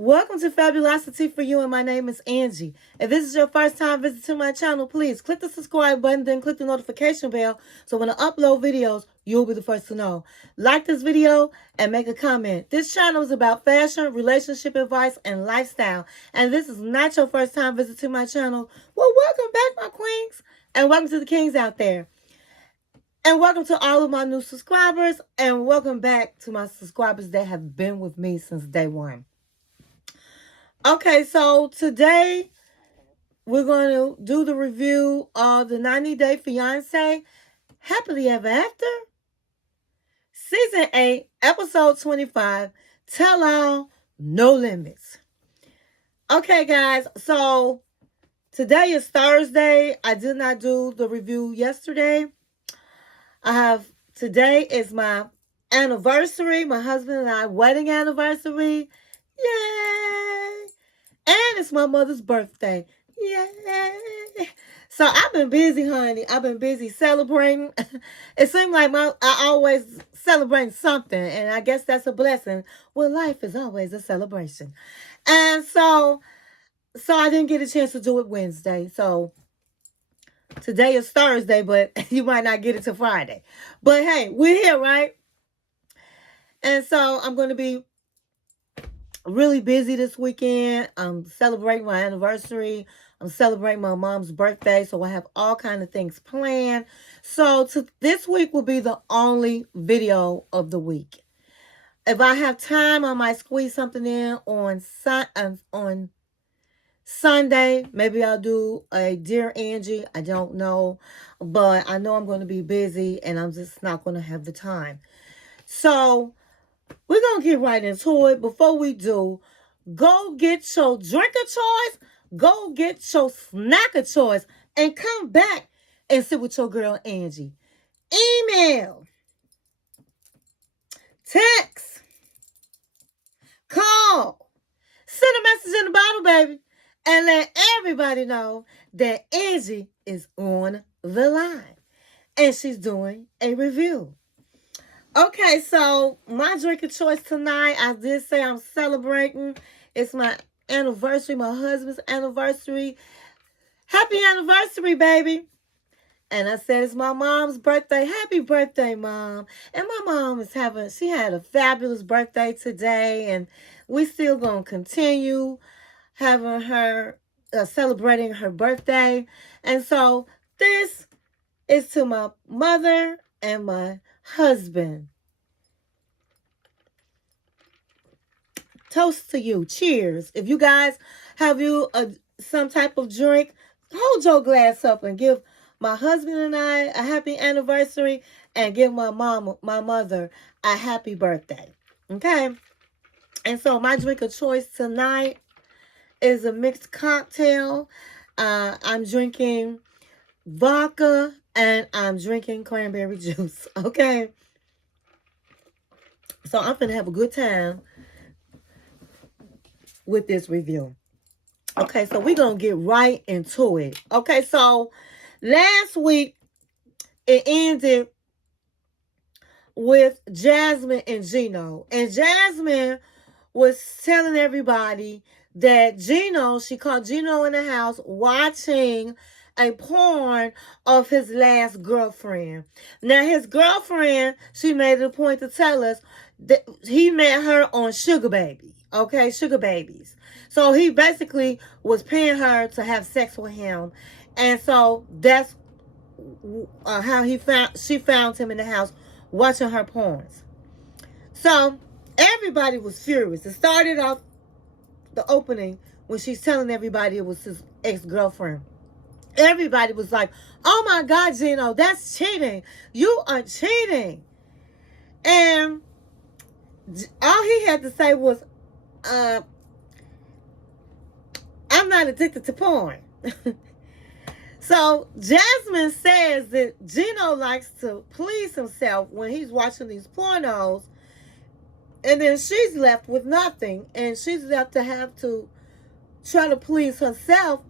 Welcome to Fabulosity For You, and my name is Angie. If this is your first time visiting my channel, please click the subscribe button, then click the notification bell, so when I upload videos, you'll be the first to know. Like this video and make a comment. This channel is about fashion, relationship advice, and lifestyle. And this is not your first time visiting my channel. Well, welcome back, my queens, and welcome to the kings out there. And welcome to all of my new subscribers, and welcome back to my subscribers that have been with me since day one. Okay, so today we're going to do the review of the 90-Day Fiancé Happily Ever After, Season 8, Episode 25, Tell All, No Limits. Okay, guys, so today is Thursday. I did not do the review yesterday. Today is my anniversary, my husband and I wedding anniversary. Yay! And it's my mother's birthday. Yay! So I've been busy, honey. I've been busy celebrating. It seems like I always celebrate something, and I guess that's a blessing. Well, life is always a celebration. And so I didn't get a chance to do it Wednesday. So today is Thursday, but you might not get it till Friday. But hey, we're here, right? And so I'm going to be really busy this weekend. I'm celebrating my anniversary. I'm celebrating my mom's birthday, so I have all kinds of things planned. So this week will be the only video of the week. If I have time, I might squeeze something in on Sunday. Maybe I'll do a Dear Angie. I don't know, but I know I'm going to be busy, and I'm just not going to have the time. So we're going to get right into it. Before we do, go get your drink of choice, go get your snack of choice, and come back and sit with your girl, Angie. Email, text, call, send a message in the bottle, baby, and let everybody know that Angie is on the line, and she's doing a review. Okay, so my drink of choice tonight, I did say I'm celebrating. It's my anniversary, my husband's anniversary. Happy anniversary, baby. And I said it's my mom's birthday. Happy birthday, Mom. And my mom is she had a fabulous birthday today. And we still going to continue having her, celebrating her birthday. And so this is to my mother and my husband. Toast to you. Cheers. If you guys have some type of drink, hold your glass up and give my husband and I a happy anniversary, and give my mother a happy birthday. Okay? And so my drink of choice tonight is a mixed cocktail. I'm drinking vodka, and I'm drinking cranberry juice. Okay? So I'm going to have a good time with this review. Okay, so we're going to get right into it. Okay, so last week it ended with Jasmine and Gino. And Jasmine was telling everybody that she caught Gino in the house watching a porn of his last girlfriend. Now, his girlfriend, she made it a point to tell us that he met her on Sugar Baby. Okay, Sugar Babies. So he basically was paying her to have sex with him. And so that's how she found him in the house watching her porns. So everybody was furious. It started off the opening when she's telling everybody it was his ex-girlfriend. Everybody was like, oh my God, Gino, that's cheating. You are cheating. And all he had to say was, I'm not addicted to porn. So Jasmine says that Gino likes to please himself when he's watching these pornos, and then she's left with nothing, and she's left to have to try to please herself.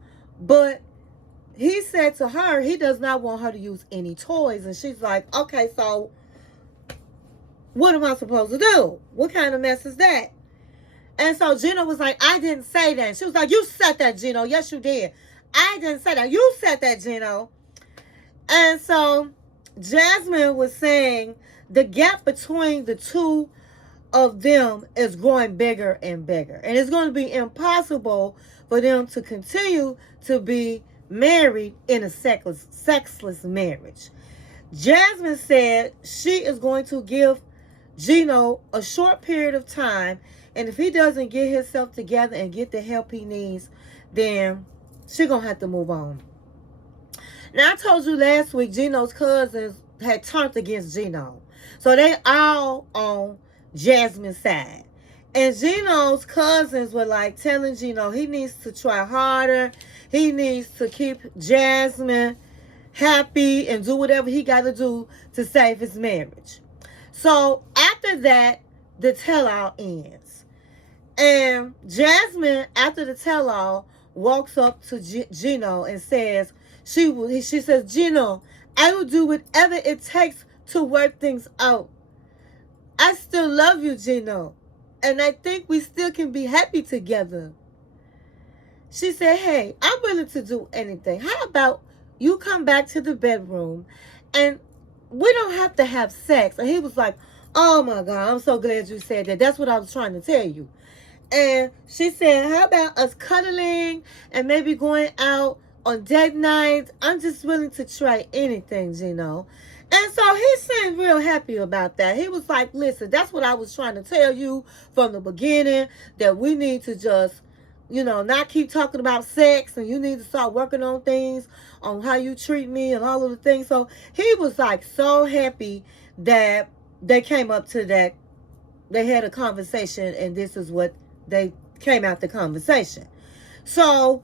But he said to her he does not want her to use any toys, and she's like, okay, so what am I supposed to do? What kind of mess is that? And so Gino was like, I didn't say that. She was like, you said that, Gino. Yes, you did. I didn't say that. You said that, Gino. And so Jasmine was saying the gap between the two of them is growing bigger and bigger. And it's going to be impossible for them to continue to be married in a sexless marriage. Jasmine said she is going to give Gino a short period of time, and if he doesn't get himself together and get the help he needs, then she's going to have to move on. Now, I told you last week Gino's cousins had turned against Gino. So they all on Jasmine's side. And Gino's cousins were like telling Gino he needs to try harder. He needs to keep Jasmine happy and do whatever he got to do to save his marriage. So after that, the tell-all ends. And Jasmine, after the tell-all, walks up to Gino and says, she says, Gino, I will do whatever it takes to work things out. I still love you, Gino. And I think we still can be happy together. She said, hey, I'm willing to do anything. How about you come back to the bedroom and we don't have to have sex? And he was like, oh my God, I'm so glad you said that. That's what I was trying to tell you. And she said, how about us cuddling and maybe going out on date nights? I'm just willing to try anything, Gino. And so he seemed real happy about that. He was like, listen, that's what I was trying to tell you from the beginning, that we need to just, not keep talking about sex, and you need to start working on things, on how you treat me and all of the things. So he was like so happy that they came up to that. They had a conversation, and this is what they came out the conversation. So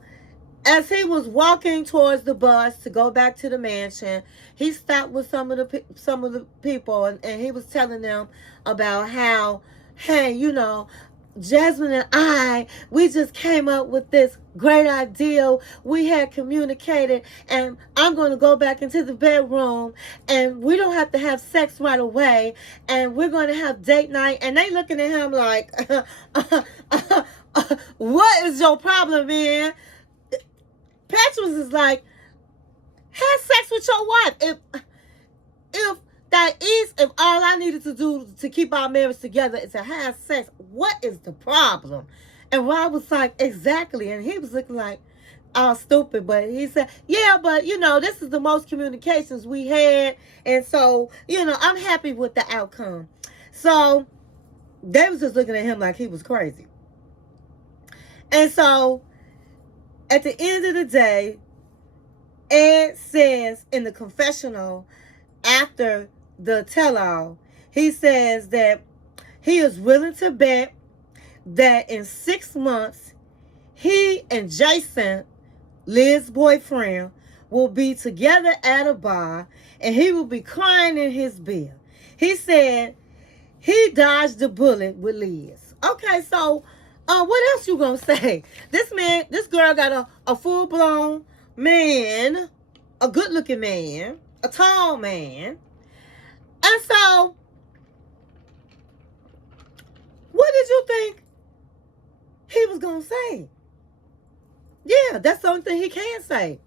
as he was walking towards the bus to go back to the mansion, he stopped with some of the people, and he was telling them about how, hey, Jasmine and I, we just came up with this great idea. We had communicated, and I'm going to go back into the bedroom, and we don't have to have sex right away, and we're going to have date night. And they looking at him like, what is your problem, man? Petrus is like, have sex with your wife. If all I needed to do to keep our marriage together is to have sex, what is the problem? And Rob was like, exactly. And he was looking like, all stupid. But he said, yeah, but, this is the most communications we had. And so, I'm happy with the outcome. So they was just looking at him like he was crazy. And so at the end of the day, Ed says in the confessional after the tell-all, he says that he is willing to bet that in 6 months, he and Jason, Liz's boyfriend, will be together at a bar, and he will be crying in his bed. He said he dodged the bullet with Liz. Okay, so what else you gonna say? This girl got a full-blown man, a good-looking man, a tall man. And so, what did you think he was going to say? Yeah, that's the only thing he can say,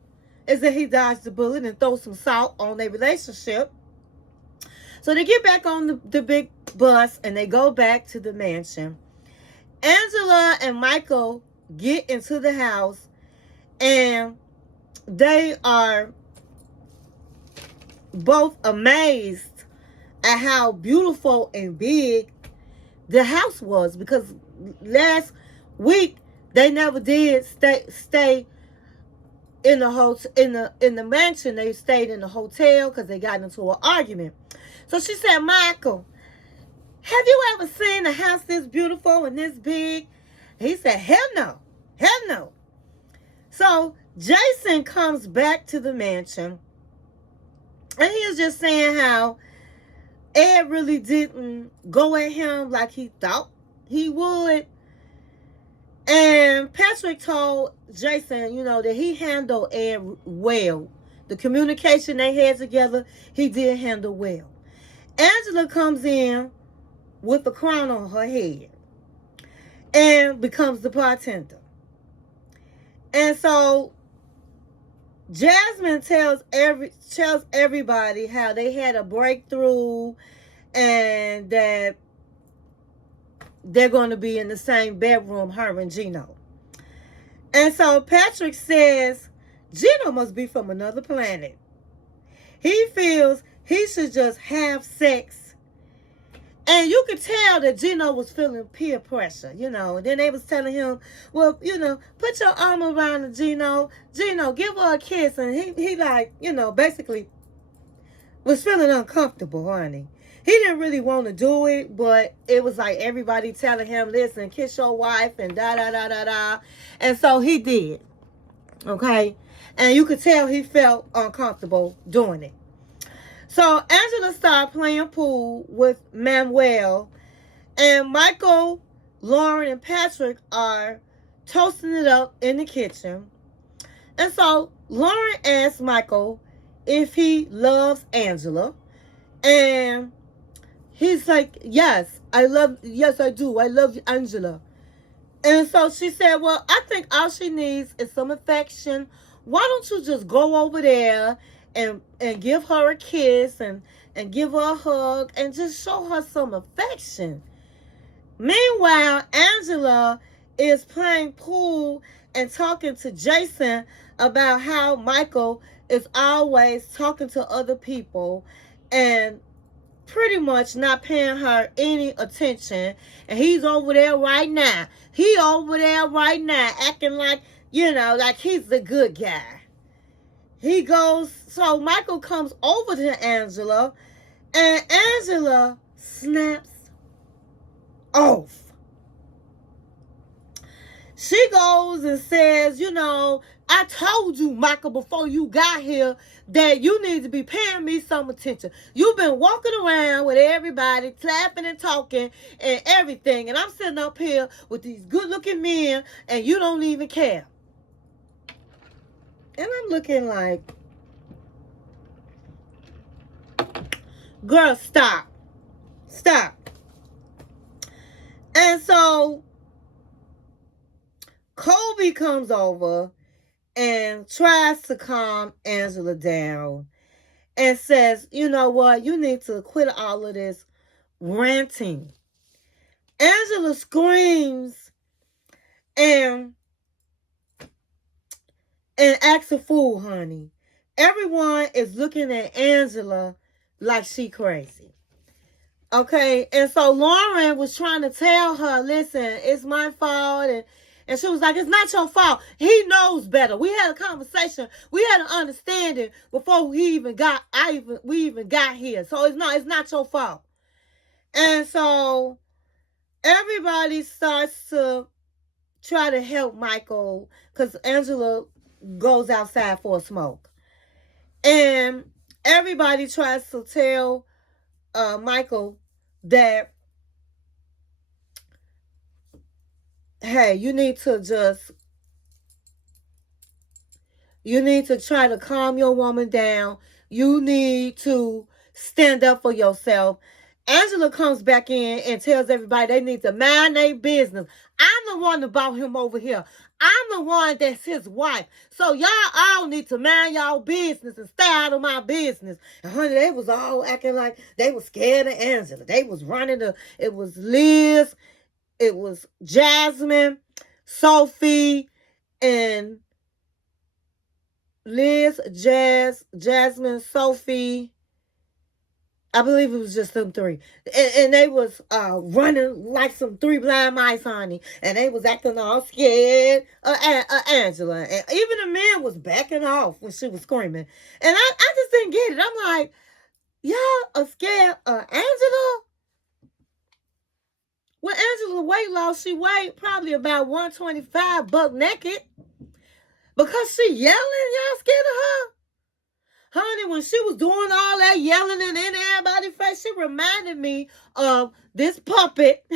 is that he dodged the bullet and throw some salt on their relationship. So they get back on the big bus and they go back to the mansion. Angela and Michael get into the house and they are both amazed at how beautiful and big the house was, because last week they never did stay in the mansion. They stayed in the hotel because they got into an argument. So she said, Michael, have you ever seen a house this beautiful and this big? He said, hell no. Hell no. So Jason comes back to the mansion, and he is just saying how Ed really didn't go at him like he thought he would. And Patrick told Jason, that he handled Ed well. The communication they had together, he did handle well. Angela comes in with the crown on her head. and becomes the bartender. And so Jasmine tells everybody how they had a breakthrough and that they're going to be in the same bedroom, her and Gino. And so Patrick says Gino must be from another planet. He feels he should just have sex. And you could tell that Gino was feeling peer pressure, And then they was telling him, well, put your arm around Gino. Gino, give her a kiss. And he like, basically was feeling uncomfortable, honey. He didn't really want to do it, but it was like everybody telling him, listen, kiss your wife and da-da-da-da-da. And so he did, okay? And you could tell he felt uncomfortable doing it. So Angela started playing pool with Manuel, and Michael, Lauren, and Patrick are toasting it up in the kitchen. And so Lauren asked Michael if he loves Angela, and he's like, yes, I do. I love Angela. And so she said, well, I think all she needs is some affection. Why don't you just go over there and give her a kiss and give her a hug and just show her some affection? Meanwhile, Angela is playing pool and talking to Jason about how Michael is always talking to other people and pretty much not paying her any attention. And he's over there right now. He over there right now acting like, like he's the good guy. So Michael comes over to Angela, and Angela snaps off. She goes and says, I told you, Michael, before you got here that you need to be paying me some attention. You've been walking around with everybody, clapping and talking and everything. And I'm sitting up here with these good-looking men, and you don't even care. And I'm looking like, girl, stop. Stop. And so Colby comes over and tries to calm Angela down and says, you know what, you need to quit all of this ranting. Angela screams and acts a fool, honey. Everyone is looking at Angela like she crazy. Okay, and so Lauren was trying to tell her, listen, it's my fault, and she was like, it's not your fault. He knows better. We had a conversation. We had an understanding before we even got here. So it's not your fault. And so everybody starts to try to help Michael because Angela goes outside for a smoke. And everybody tries to tell Michael that, hey, you need to try to calm your woman down. You need to stand up for yourself. Angela comes back in and tells everybody they need to mind their business. I'm the one that brought him over here. I'm the one that's his wife. So y'all all need to mind y'all business and stay out of my business. And honey, they was all acting like they was scared of Angela. They was running it was Liz, it was Jasmine, Sophie, and Liz, Jasmine, Sophie. I believe it was just them three. And they was running like some three blind mice, honey. And they was acting all scared of Angela. And even the men was backing off when she was screaming. And I just didn't get it. I'm like, y'all are scared of Angela? When Angela weight loss, she weighed probably about 125 buck naked. Because she yelling, y'all scared of her? Honey, when she was doing all that yelling and in everybody's face, she reminded me of this puppet,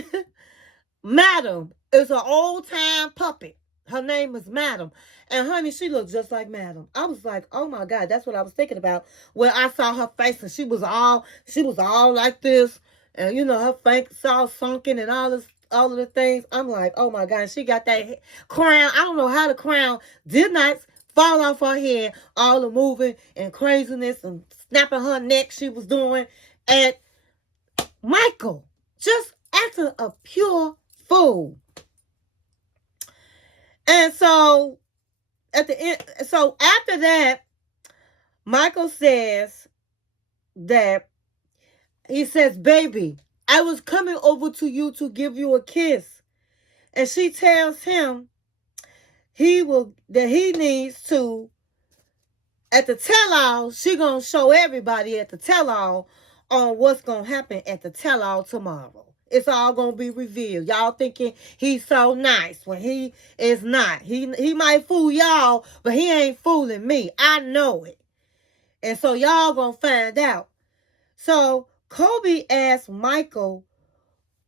Madam. It's an old-time puppet. Her name is Madam. And honey, she looked just like Madam. I was like, oh my God, that's what I was thinking about when I saw her face and she was all like this. And her face all sunken and all this all of the things. I'm like, oh my God, she got that crown. I don't know how the crown did not fall off her head. All the moving and craziness and snapping her neck she was doing. And Michael just acting a pure fool. And so at the end, so after that, Michael says that he says, baby, I was coming over to you to give you a kiss. And she tells him that he needs to, at the tell-all, she gonna show everybody at the tell-all on what's gonna happen at the tell-all tomorrow. It's all gonna be revealed. Y'all thinking he's so nice when he is not. He might fool y'all, but he ain't fooling me. I know it. And so y'all gonna find out. So Kobe asked Michael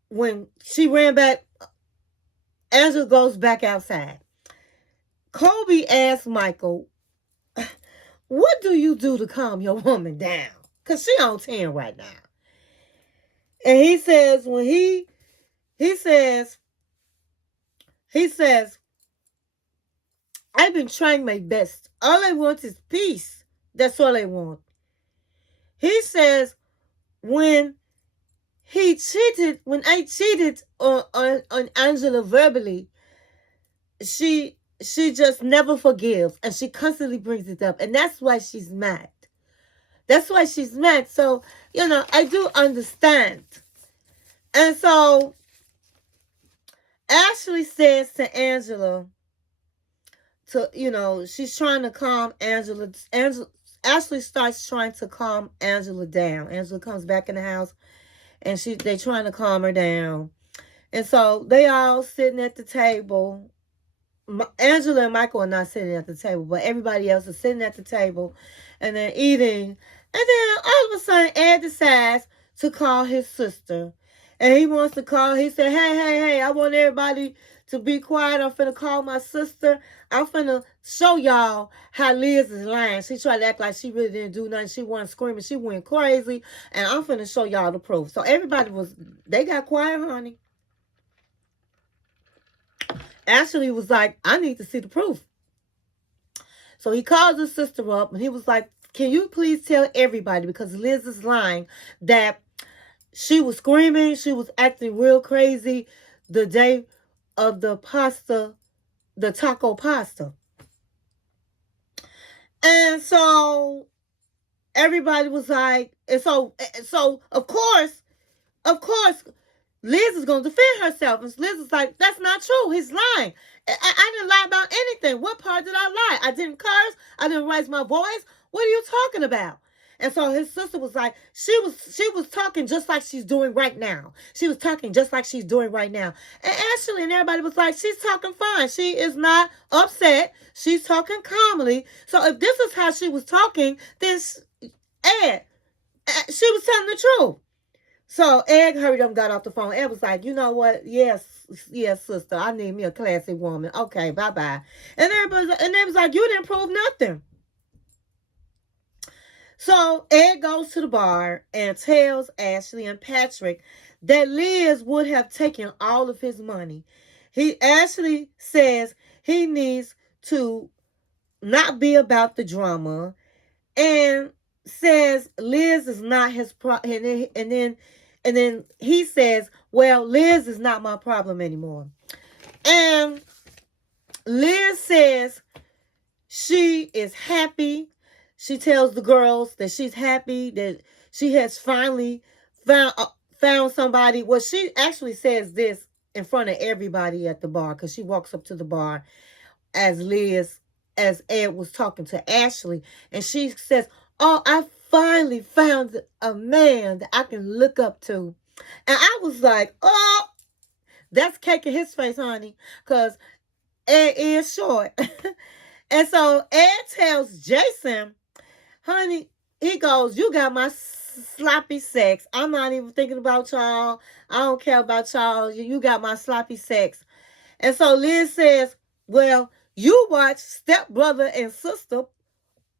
when she ran back, Angela goes back outside. Kobe asked Michael, what do you do to calm your woman down? Because she on 10 right now. And he says, when he says, I've been trying my best. All I want is peace. That's all I want. He says, when I cheated on Angela verbally, she just never forgives. And she constantly brings it up. And that's why she's mad. That's why she's mad. So, I do understand. And so Ashley says to Angela, she's trying to calm Angela. Ashley starts trying to calm Angela down. Angela comes back in the house and they're trying to calm her down. And so they all sitting at the table. Angela and Michael are not sitting at the table, but everybody else is sitting at the table and they're eating. And then all of a sudden, Ed decides to call his sister. And he wants to call. He said, hey, I want everybody to be quiet. I'm finna call my sister. I'm finna show y'all how Liz is lying. She tried to act like she really didn't do nothing. She wasn't screaming. She went crazy. And I'm finna show y'all the proof. So everybody they got quiet, honey. Ashley was like, I need to see the proof. So he called his sister up and he was like, can you please tell everybody, because Liz is lying, that she was screaming, she was acting real crazy the day of the taco pasta. And so everybody was like, and so of course, Liz is going to defend herself. And Liz is like, that's not true. He's lying. I didn't lie about anything. What part did I lie? I didn't curse. I didn't raise my voice. What are you talking about? And so his sister was like, she was talking just like she's doing right now. She was talking just like she's doing right now. And Ashley and everybody was like, she's talking fine. She is not upset. She's talking calmly. So if this is how she was talking, then Ed, she was telling the truth. So Ed hurried up and got off the phone. Ed was like, you know what? Yes, sister. I need me a classy woman. Okay, bye-bye. And they was like, you didn't prove nothing. So Ed goes to the bar and tells Ashley and Patrick that Liz would have taken all of his money. Ashley says he needs to not be about the drama, and says Liz is not his problem. And then he says, well, Liz is not my problem anymore. And Liz says she is happy. She tells the girls that she's happy that she has finally found somebody. Well, she actually says this in front of everybody at the bar, because she walks up to the bar as Ed was talking to Ashley, and she says, oh, I finally found a man that I can look up to. And I was like, oh, that's cake in his face, honey, because Ed is short. And so Ed tells Jason, honey, he goes, you got my sloppy sex. I'm not even thinking about y'all. I don't care about y'all. You got my sloppy sex. And so Liz says, well, you watch stepbrother and sister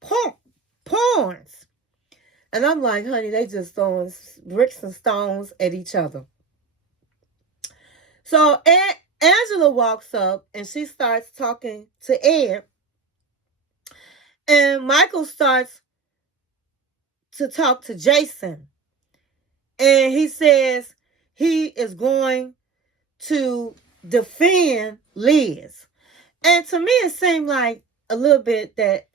porns. And I'm like, honey, they just throwing bricks and stones at each other. So Angela walks up and she starts talking to Ed. And Michael starts to talk to Jason. And he says he is going to defend Liz. And to me, it seemed like a little bit that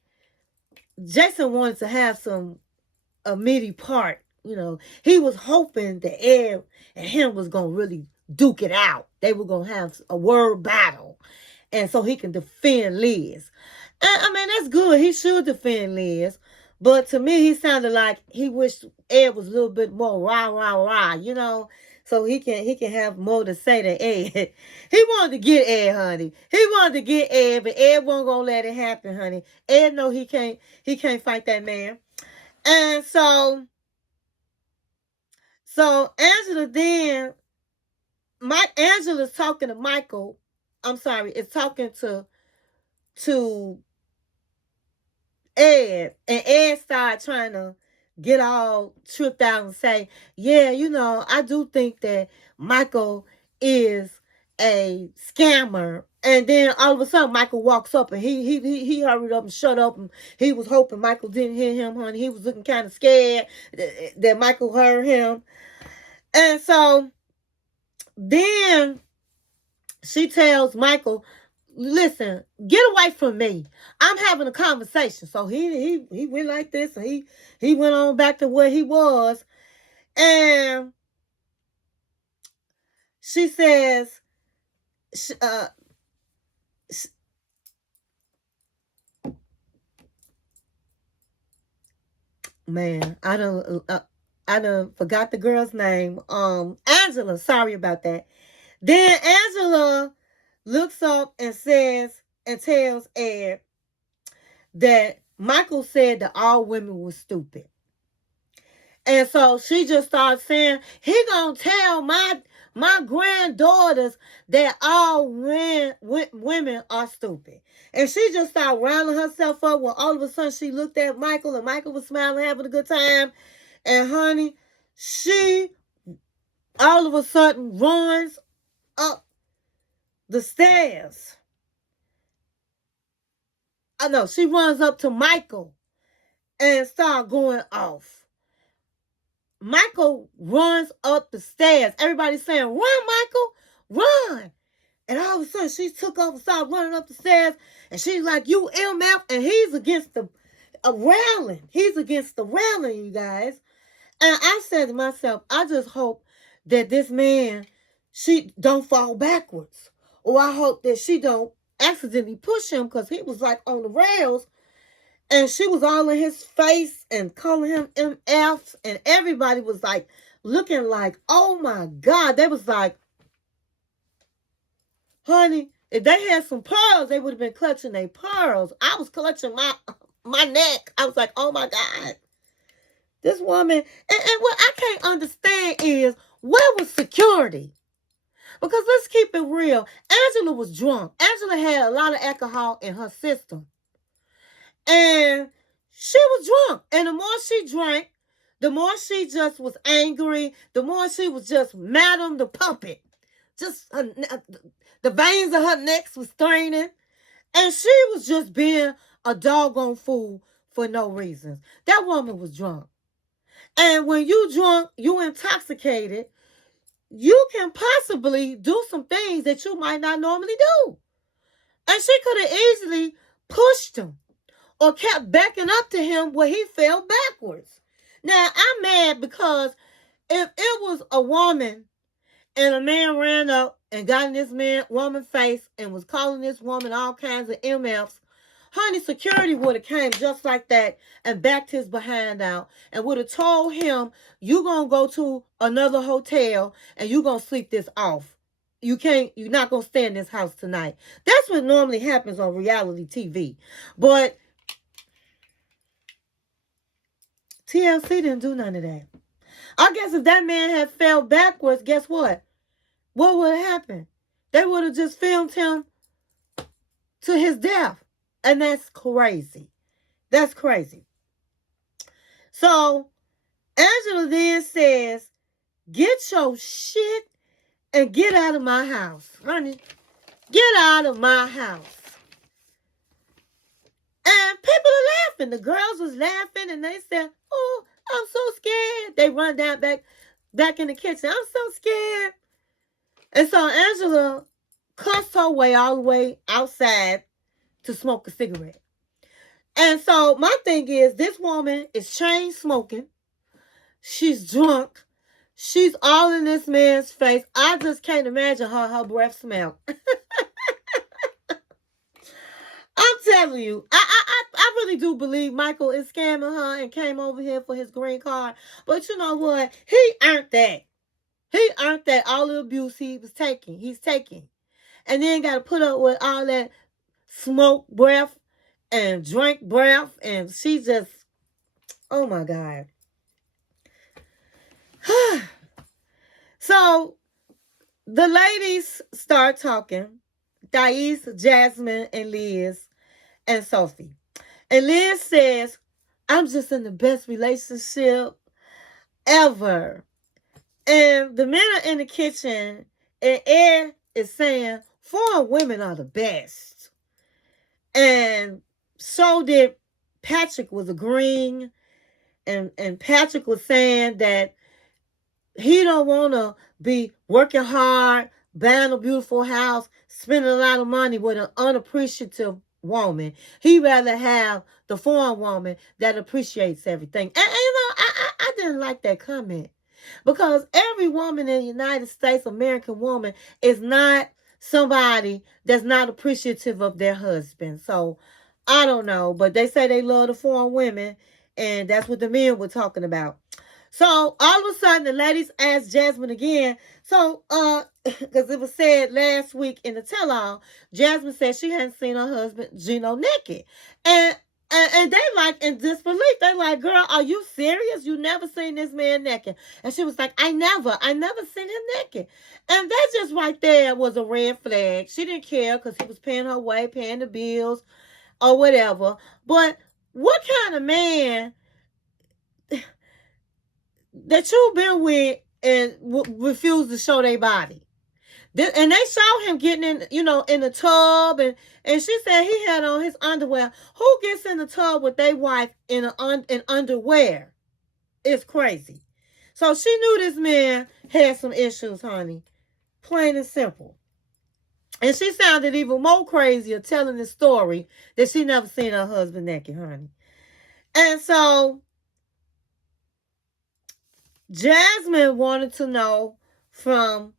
Jason wanted to have a meaty part. You know, he was hoping that Ed and him was going to really duke it out. They were going to have a word battle. And so he can defend Liz. And I mean, that's good. He should defend Liz. But to me, he sounded like he wished Ed was a little bit more rah, rah, rah, you know, so he can have more to say to Ed. He wanted to get Ed, honey. He wanted to get Ed, but Ed wasn't gonna let it happen, honey. Ed know he can't fight that man. And so Angela then Angela's talking to Michael. I'm sorry, is talking to Ed, and Ed started trying to get all tripped out and say, yeah, you know, I do think that Michael is a scammer. And then all of a sudden, Michael walks up and he hurried up and shut up. And he was hoping Michael didn't hear him, honey. He was looking kind of scared that Michael heard him. And so then she tells Michael, listen, get away from me. I'm having a conversation. So he went like this, and he went on back to where he was. And she says, man, I done forgot the girl's name. Angela, sorry about that. Then Angela looks up and says and tells Ed that Michael said that all women were stupid. And so she just starts saying, he gonna tell my granddaughters that all women are stupid. And she just started rounding herself up when all of a sudden she looked at Michael, and Michael was smiling, having a good time. And honey, she all of a sudden runs up the stairs. I know, she runs up to Michael and start going off. Michael runs up the stairs. Everybody's saying, run, Michael, run. And all of a sudden, she took off and started running up the stairs. And she's like, you MF. And he's against the railing. He's against the railing, you guys. And I said to myself, I just hope that this man, she don't fall backwards. Or I hope that she don't accidentally push him, because he was like on the rails. And she was all in his face and calling him MFs. And everybody was like looking like, oh my God. They was like, honey, if they had some pearls, they would have been clutching their pearls. I was clutching my neck. I was like, oh my God. This woman. And what I can't understand is, where was security? Because let's keep it real. Angela was drunk. Angela had a lot of alcohol in her system. And she was drunk. And the more she drank, the more she just was angry. The more she was just Madam the Puppet. Just the veins of her neck was straining. And she was just being a doggone fool for no reason. That woman was drunk. And when you drunk, you intoxicated, you can possibly do some things that you might not normally do. And she could have easily pushed him or kept backing up to him where he fell backwards. Now, I'm mad because if it was a woman and a man ran up and got in this woman's face and was calling this woman all kinds of MFs, honey, security would have came just like that and backed his behind out and would have told him, you going to go to another hotel and you going to sleep this off. You're not going to stay in this house tonight. That's what normally happens on reality TV. But TLC didn't do none of that. I guess if that man had fell backwards, guess what? What would have happened? They would have just filmed him to his death. And that's crazy. That's crazy. So, Angela then says, get your shit and get out of my house. Honey, get out of my house. And people are laughing. The girls was laughing and they said, oh, I'm so scared. They run down back in the kitchen. I'm so scared. And so Angela cussed her way all the way outside to smoke a cigarette. And so my thing is, this woman is chain smoking. She's drunk. She's all in this man's face. I just can't imagine her breath smell. I'm telling you, I really do believe Michael is scamming her and came over here for his green card. But you know what? He earned that. He earned that, all the abuse he's taking. And then got to put up with all that smoke breath and drink breath. And she just, oh my God. So the ladies start talking. Thais, Jasmine, and Liz, and Sophie. And Liz says, I'm just in the best relationship ever. And the men are in the kitchen, and Ed is saying, foreign women are the best. And so did Patrick was agreeing. And Patrick was saying that he don't want to be working hard, buying a beautiful house, spending a lot of money with an unappreciative woman. He'd rather have the foreign woman that appreciates everything. And you know, I didn't like that comment. Because every woman in the United States, American woman, is not somebody that's not appreciative of their husband. So, I don't know. But they say they love the foreign women. And that's what the men were talking about. So, all of a sudden, the ladies asked Jasmine again. So, because it was said last week in the tell-all, Jasmine said she hadn't seen her husband, Gino, naked. And they like in disbelief. They like, girl, are you serious? You never seen this man naked. And she was like, I never seen him naked. And that just right there was a red flag. She didn't care because he was paying her way, paying the bills or whatever. But what kind of man that you've been with and refuse to show their body? And they saw him getting in, in the tub, and she said he had on his underwear. Who gets in the tub with their wife in underwear? It's crazy. So she knew this man had some issues, honey. Plain and simple. And she sounded even more crazier telling the story that she never seen her husband naked, honey. And so Jasmine wanted to know from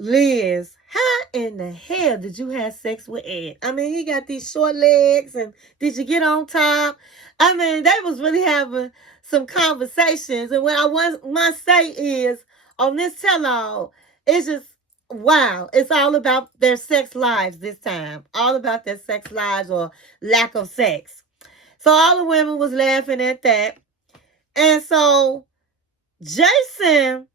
Liz, how in the hell did you have sex with Ed? I mean, he got these short legs, and did you get on top? I mean, they was really having some conversations. And what I must say is, on this tell-all, it's just, wow. It's all about their sex lives this time. All about their sex lives or lack of sex. So all the women was laughing at that. And so Jason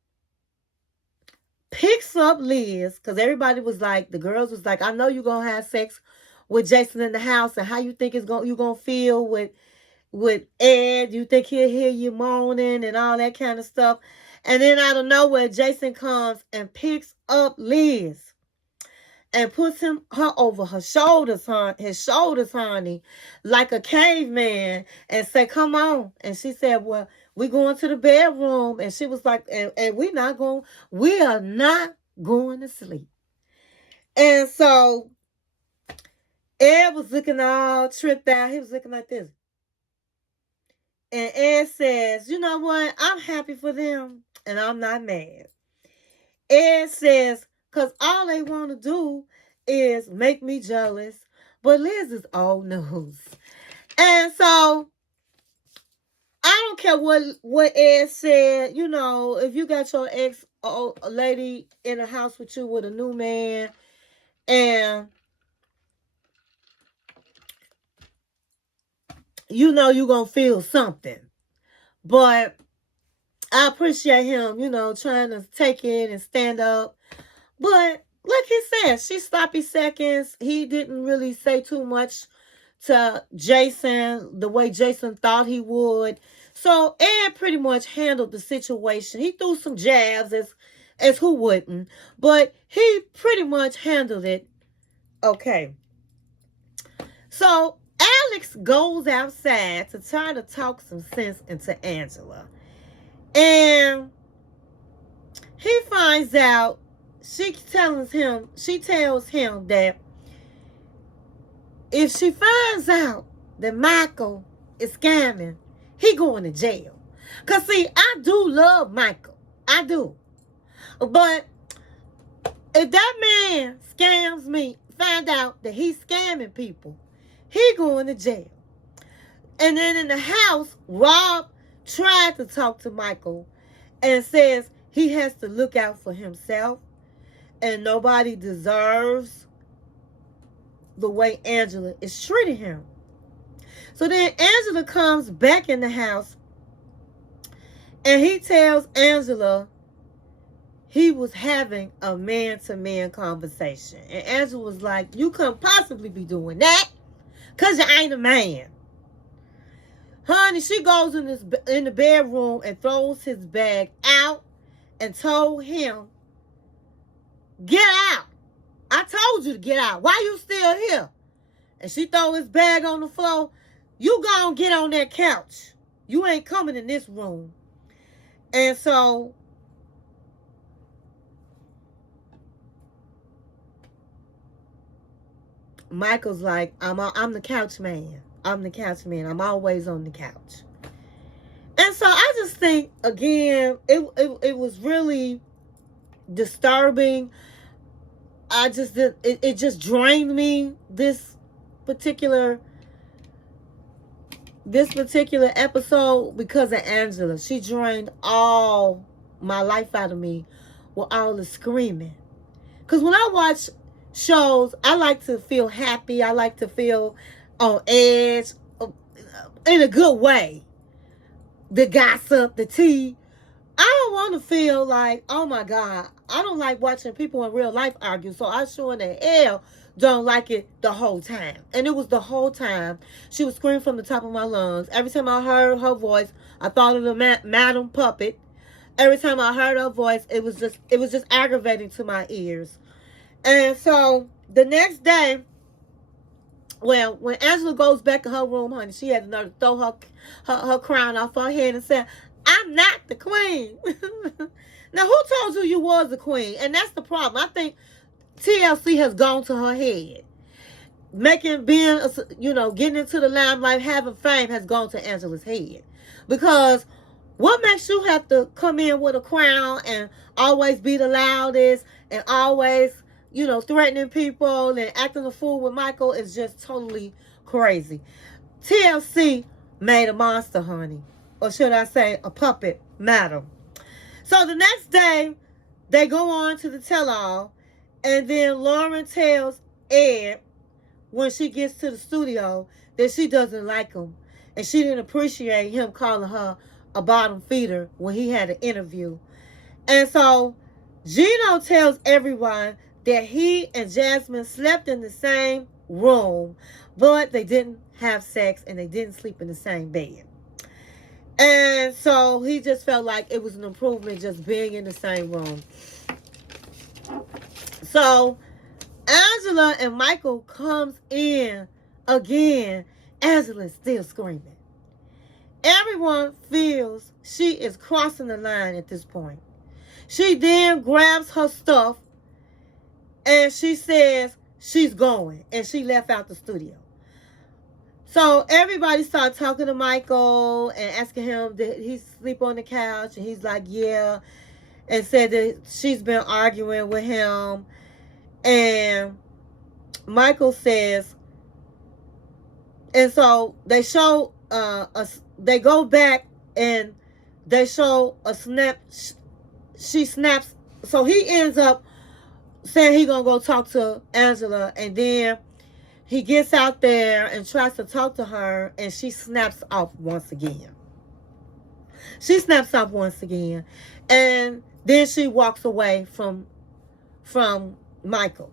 picks up Liz, because everybody was like, the girls was like, I know you're going to have sex with Jason in the house, and how you think you're going to feel with Ed. You think he'll hear you moaning and all that kind of stuff. And then out of nowhere, Jason comes and picks up Liz and puts her over her shoulders, his shoulders, honey, like a caveman, and say, come on. And she said, well, we going to the bedroom. And she was like, and we are not going to sleep. And so Ed was looking all tripped out. He was looking like this. And Ed says, you know what? I'm happy for them, and I'm not mad. Ed says, because all they want to do is make me jealous. But Liz is old news. And so I don't care what Ed said. You know, if you got your ex lady in a house with you with a new man, and you know you're going to feel something. But I appreciate him, trying to take it and stand up. But like he said, she sloppy seconds. He didn't really say too much to Jason the way Jason thought he would. So Ed pretty much handled the situation. He threw some jabs, as who wouldn't, but he pretty much handled it okay. So Alex goes outside to try to talk some sense into Angela. And he finds out, she tells him that if she finds out that Michael is scamming, he going to jail. Because, see, I do love Michael. I do. But if that man scams me, find out that he's scamming people, he going to jail. And then in the house, Rob tried to talk to Michael and says he has to look out for himself and nobody deserves the way Angela is treating him. So then Angela comes back in the house and he tells Angela he was having a man-to-man conversation. And Angela was like, you couldn't possibly be doing that because you ain't a man. Honey, she goes in the bedroom and throws his bag out and told him, get out. I told you to get out. Why you still here? And she throw his bag on the floor. You gonna get on that couch. You ain't coming in this room. And so Michael's like, I'm the couch man. I'm the couch man. I'm always on the couch. And so I just think, again, it was really disturbing. It just drained me, this particular episode, because of Angela. She drained all my life out of me with all the screaming. Because when I watch shows, I like to feel happy. I like to feel on edge in a good way. The gossip, the tea. I don't want to feel like, oh my God, I don't like watching people in real life argue, so I sure in the hell don't like it the whole time. And it was the whole time. She was screaming from the top of my lungs. Every time I heard her voice, I thought of the Madam Puppet. Every time I heard her voice, it was just aggravating to my ears. And so the next day, well, when Angela goes back in her room, honey, she had to throw her crown off her head and said, I'm not the queen. Now, who told you was the queen? And that's the problem. I think TLC has gone to her head. Getting into the limelight, having fame has gone to Angela's head. Because what makes you have to come in with a crown and always be the loudest and always, threatening people and acting a fool with Michael is just totally crazy. TLC made a monster, honey. Or should I say a puppet, madam. So the next day, they go on to the tell-all. And then Lauren tells Ed, when she gets to the studio, that she doesn't like him. And she didn't appreciate him calling her a bottom feeder when he had an interview. And so Gino tells everyone that he and Jasmine slept in the same room, but they didn't have sex and they didn't sleep in the same bed. And so he just felt like it was an improvement just being in the same room. So Angela and Michael comes in again. Angela's still screaming. Everyone feels she is crossing the line at this point. She then grabs her stuff and she says she's going. And she left out the studio. So everybody started talking to Michael and asking him did he sleep on the couch. And he's like, yeah. And said that she's been arguing with him. And Michael says, and so they show they go back and they show a snap. She snaps. So he ends up saying he gonna go talk to Angela, and then he gets out there and tries to talk to her, and she snaps off once again. And then she walks away from Michael.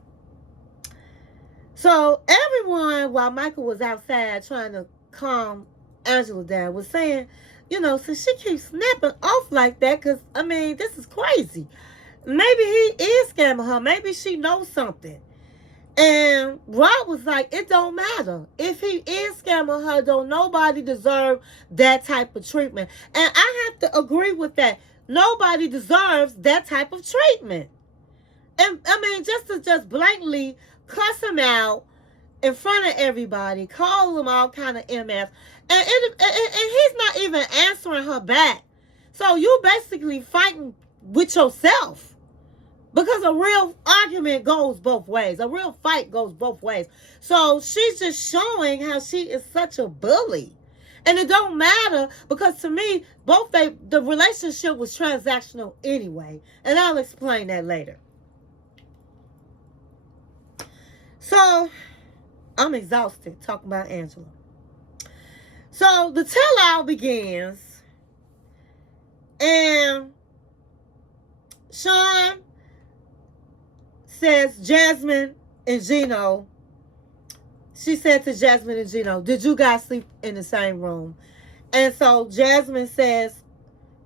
So everyone, while Michael was outside trying to calm Angela down, was saying, since she keeps snapping off like that, because, this is crazy. maybe he is scamming her. Maybe she knows something. And Rob was like, it don't matter. If he is scamming her, don't nobody deserve that type of treatment. And I have to agree with that. Nobody deserves that type of treatment. And I mean, just blatantly cuss him out in front of everybody, call him all kind of MF, and he's not even answering her back. So you basically fighting with yourself. Because a real argument goes both ways. A real fight goes both ways. So she's just showing how she is such a bully. And it don't matter because to me, the relationship was transactional anyway. And I'll explain that later. So, I'm exhausted talking about Angela. So, the tell-all begins. And Sean says, Jasmine and Gino, she said to Jasmine and Gino, did you guys sleep in the same room? And so Jasmine says,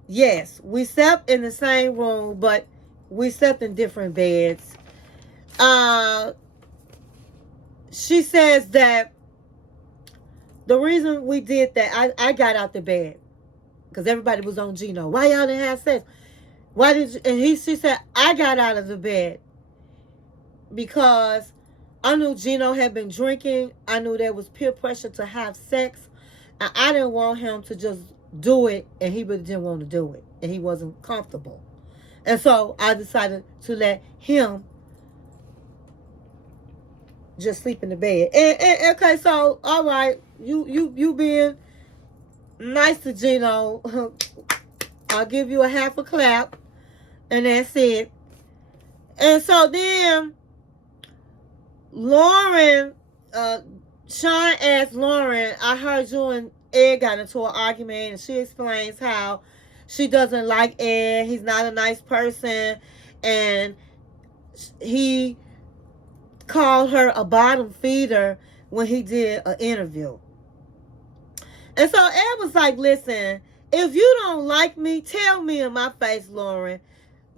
yes, we slept in the same room, but we slept in different beds. She says that the reason we did that, I got out the bed because everybody was on Gino. Why y'all didn't have sex? Why did you? And she said, I got out of the bed because I knew Gino had been drinking. I knew there was peer pressure to have sex. And I didn't want him to just do it, and he really didn't want to do it. And he wasn't comfortable. And so I decided to let him just sleep in the bed. And okay, so all right, you being nice to Gino, I'll give you a half a clap, and that's it. And so then Lauren, Sean asked Lauren, I heard you and Ed got into an argument, and she explains how she doesn't like Ed. He's not a nice person, and he called her a bottom feeder when he did an interview. And so Ed was like, listen, if you don't like me, tell me in my face, Lauren.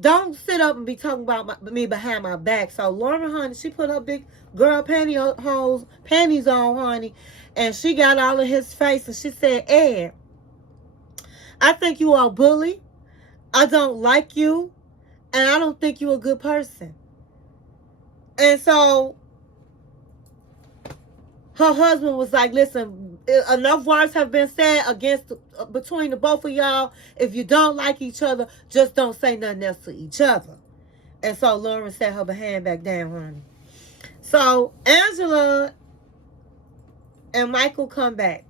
Don't sit up and be talking about me behind my back. So Lauren, honey, she put her big girl panties on, honey, and she got all in his face, and she said, Ed, I think you are a bully. I don't like you, and I don't think you're a good person. And so her husband was like, listen, enough words have been said between the both of y'all. If you don't like each other, just don't say nothing else to each other. And so Lauren sat her behind back down, honey. So Angela and Michael come back.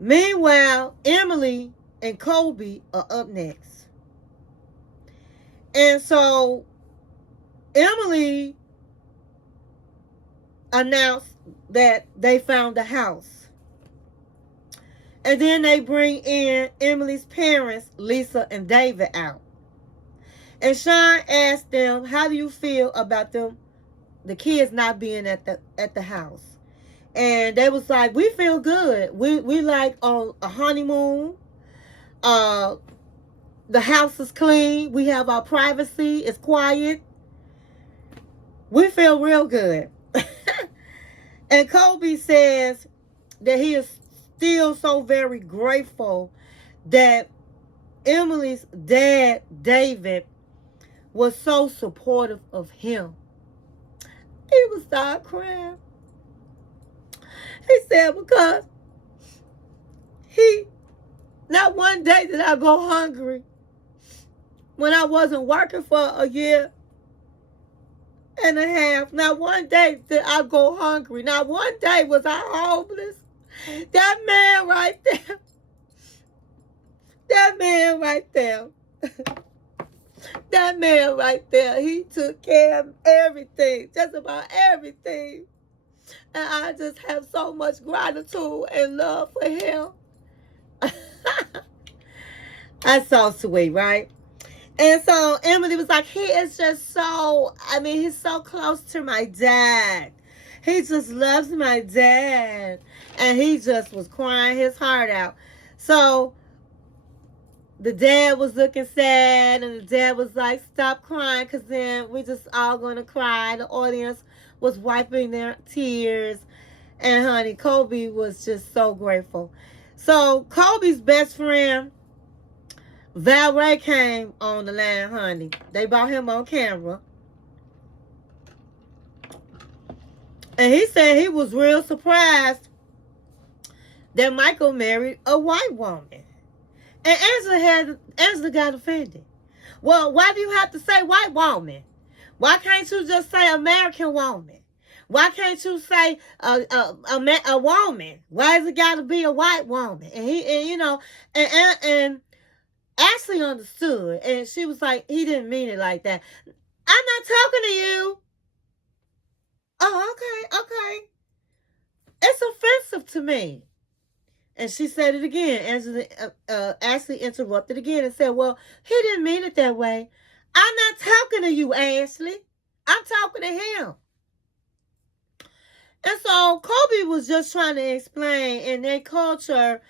Meanwhile, Emily and Colby are up next. And so Emily announced that they found the house. And then they bring in Emily's parents, Lisa and David, out. And Sean asked them, how do you feel about the kids not being at the house? And they was like, we feel good. We like on a honeymoon. The house is clean. We have our privacy. It's quiet. We feel real good. And Colby says that he is still so very grateful that Emily's dad, David, was so supportive of him. He would start crying. He said, because not one day did I go hungry when I wasn't working for a year and a half. Not one day did I go hungry. Not one day was I homeless. That man right there. That man right there. That man right there. He took care of everything. Just about everything. And I just have so much gratitude and love for him. That's so sweet, right? And so Emily was like, he is just so, he's so close to my dad. He just loves my dad. And he just was crying his heart out. So the dad was looking sad, and the dad was like, stop crying, because then we're just all going to cry. The audience was wiping their tears. And honey, Kobe was just so grateful. So Kobe's best friend, Val came on the line, honey. They brought him on camera. And he said he was real surprised that Michael married a white woman. And Angela got offended. Well, why do you have to say white woman? Why can't you just say American woman? Why can't you say a woman? Why has it got to be a white woman? And Ashley understood, and she was like, he didn't mean it like that. I'm not talking to you. Oh, okay. It's offensive to me. And she said it again. Ashley interrupted again and said, well, he didn't mean it that way. I'm not talking to you, Ashley. I'm talking to him. And so Kobe was just trying to explain, in their culture,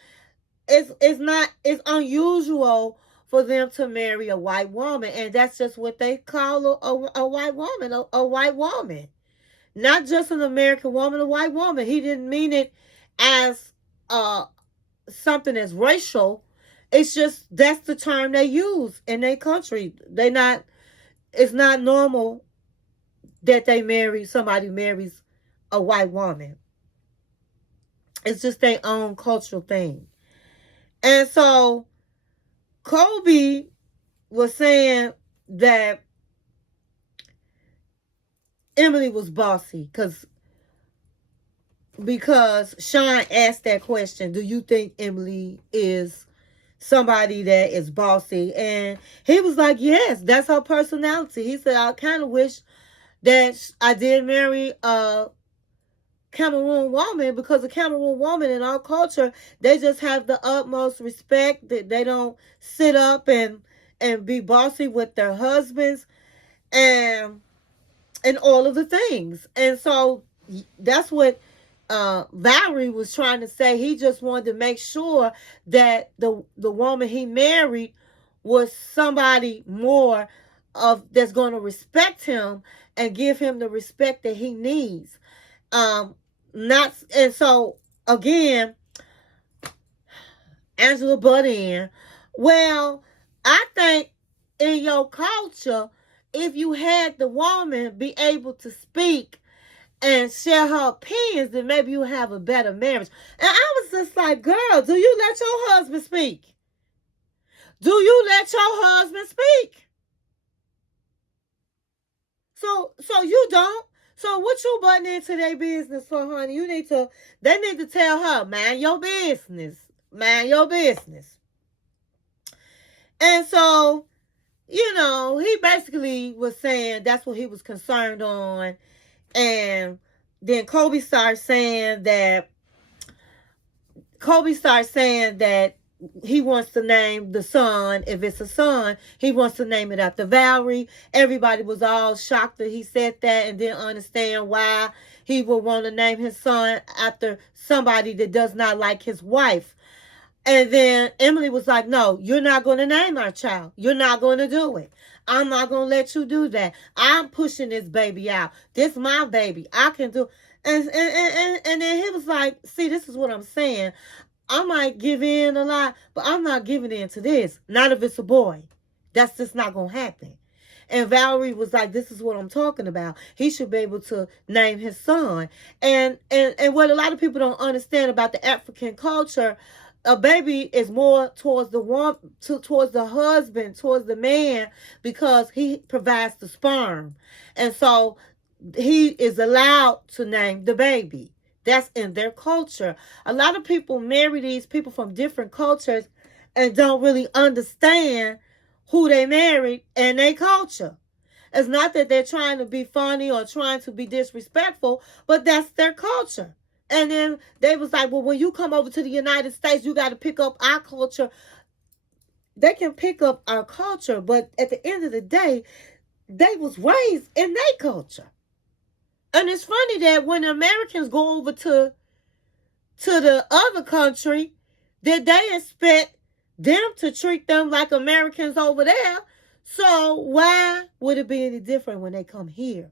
it's unusual for them to marry a white woman. And that's just what they call a white woman, a white woman. Not just an American woman, a white woman. He didn't mean it as something as racial. It's just that's the term they use in their country. It's not normal that somebody marries a white woman. It's just their own cultural thing. And so Kobe was saying that Emily was bossy because Sean asked that question, do you think Emily is somebody that is bossy? And he was like, yes, that's her personality. He said, I kind of wish that I did marry a Cameroon woman, because a Cameroon woman in our culture, they just have the utmost respect. That they don't sit up and be bossy with their husbands and all of the things. And so that's what Valerie was trying to say. He just wanted to make sure that the woman he married was somebody more that's going to respect him and give him the respect that he needs. And so again, Angela butt in. Well, I think in your culture, if you had the woman be able to speak and share her opinions, then maybe you have a better marriage. And I was just like, girl, do you let your husband speak? Do you let your husband speak? So you don't. So what you butting into their business for, honey? They need to tell her, mind your business. Mind your business. And so, he basically was saying that's what he was concerned on. And then Kobe started saying that he wants to name the son, if it's a son, he wants to name it after Valerie. Everybody was all shocked that he said that and didn't understand why he would want to name his son after somebody that does not like his wife. And then Emily was like, no, you're not going to name our child. You're not going to do it. I'm not going to let you do that. I'm pushing this baby out. This is my baby. I can do. And then he was like, see, this is what I'm saying. I might give in a lot, but I'm not giving in to this. Not if it's a boy. That's just not going to happen. And Valerie was like, this is what I'm talking about. He should be able to name his son. And what a lot of people don't understand about the African culture, a baby is more towards towards the husband, towards the man, because he provides the sperm. And so he is allowed to name the baby. That's in their culture. A lot of people marry these people from different cultures and don't really understand who they married and their culture. It's not that they're trying to be funny or trying to be disrespectful, but that's their culture. And then they was like, well, when you come over to the United States, you got to pick up our culture. They can pick up our culture, but at the end of the day, they was raised in their culture. And it's funny that when Americans go over to the other country, that they expect them to treat them like Americans over there. So why would it be any different when they come here?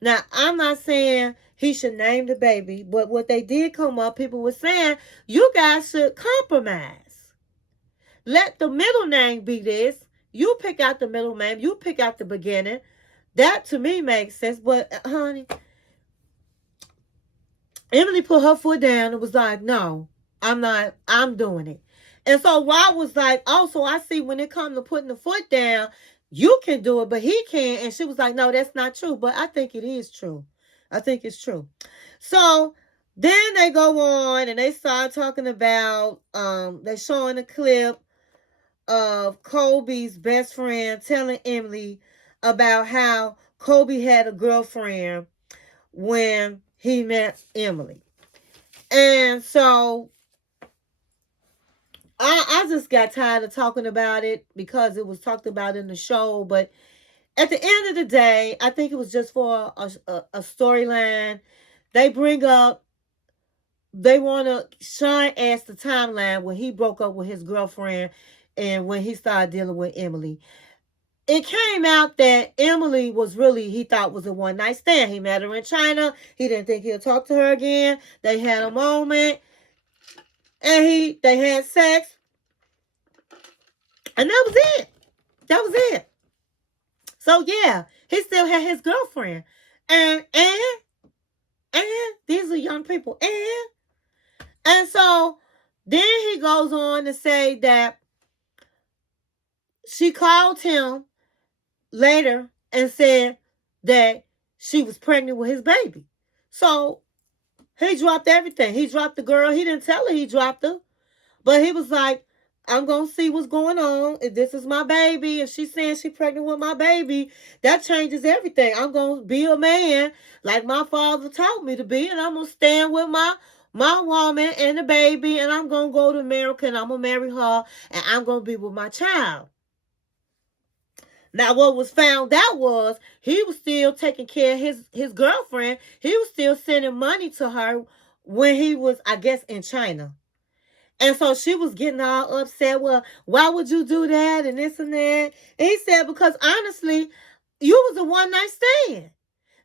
Now, I'm not saying he should name the baby, but what they did come up, people were saying, you guys should compromise. Let the middle name be this. You pick out the middle name. You pick out the beginning. That to me makes sense. But, honey, Emily put her foot down and was like, no, I'm doing it. And so Rob was like, oh, so I see when it comes to putting the foot down, you can do it, but he can't. And she was like, no, that's not true. But I think it is true. I think it's true. So then they go on and they start talking about, they're showing a clip of Kobe's best friend telling Emily about how Kobe had a girlfriend when he met Emily. And so I just got tired of talking about it because it was talked about in the show. But at the end of the day, I think it was just for a storyline. They bring up, they want to, Sean asked the timeline when he broke up with his girlfriend and when he started dealing with Emily. It came out that Emily was really, he thought was a one night stand. He met her in China. He didn't think he'll talk to her again. They had a moment. And they had sex. And that was it. That was it. So yeah, he still had his girlfriend. And these are young people. And so then he goes on to say that she called him later and said that she was pregnant with his baby. So he dropped everything. He dropped the girl. He didn't tell her he dropped her. But he was like, I'm going to see what's going on. If this is my baby, if she's saying she's pregnant with my baby, that changes everything. I'm going to be a man like my father taught me to be, and I'm going to stand with my woman and the baby, and I'm going to go to America, and I'm going to marry her, and I'm going to be with my child. Now, what was found out was he was still taking care of his girlfriend. He was still sending money to her when he was, I guess, in China. And so she was getting all upset. Well, why would you do that and this and that? And he said, because honestly, you was a one night stand.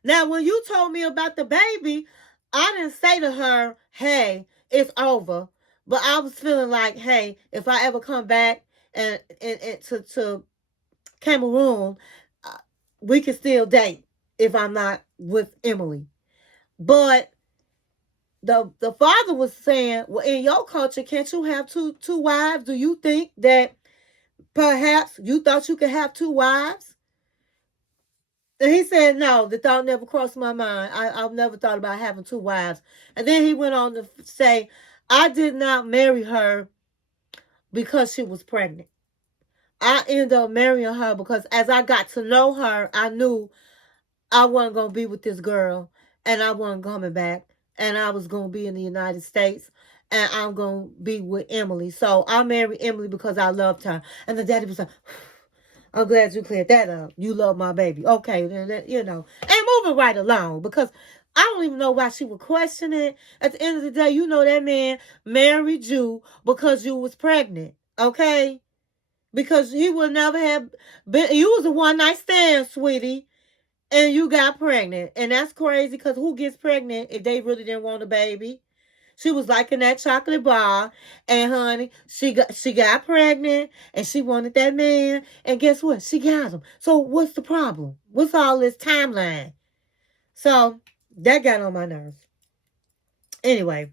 Now, when you told me about the baby, I didn't say to her, hey, it's over. But I was feeling like, hey, if I ever come back and to Cameroon, we can still date if I'm not with Emily. But the father was saying, well, in your culture, can't you have two wives? Do you think that perhaps you thought you could have two wives? And he said, no, the thought never crossed my mind. I've never thought about having two wives. And then he went on to say, I did not marry her because she was pregnant. I ended up marrying her because as I got to know her, I knew I wasn't going to be with this girl and I wasn't coming back. And I was going to be in the United States and I'm going to be with Emily. So I married Emily because I loved her. And the daddy was like, I'm glad you cleared that up. You love my baby. Okay, then, you know. And moving right along because I don't even know why she would question it. At the end of the day, you know that man married you because you was pregnant. Okay? Because he would never have been, you was a one night stand, sweetie. And you got pregnant. And that's crazy because who gets pregnant if they really didn't want a baby? She was like in that chocolate bar. And honey, she got pregnant and she wanted that man. And guess what? She got him. So what's the problem? What's all this timeline? So that got on my nerves. Anyway,